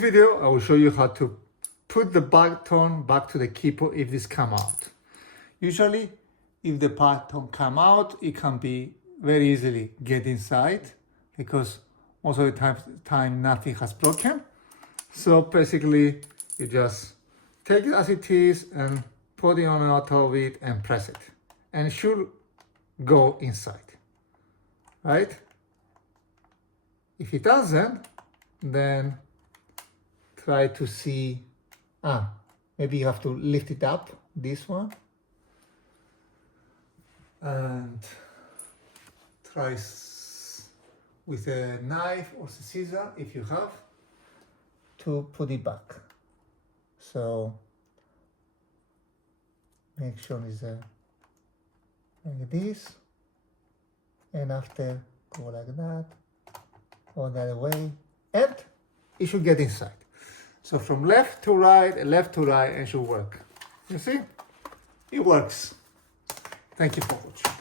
video, I will show you how to put the button back to the keyboard if this come out. Usually, if the button come out, it can be very easily get inside because most of the time nothing has broken. So basically, you just take it as it is and put it on top of it and press it. And it should go inside, right? If it doesn't, then try to see, maybe you have to lift it up, this one, and try with a knife or scissor, if you have, to put it back. So make sure it's like this, and after go like that, go the other way, and it should get inside. So from left to right, and it should work. You see? It works. Thank you for watching.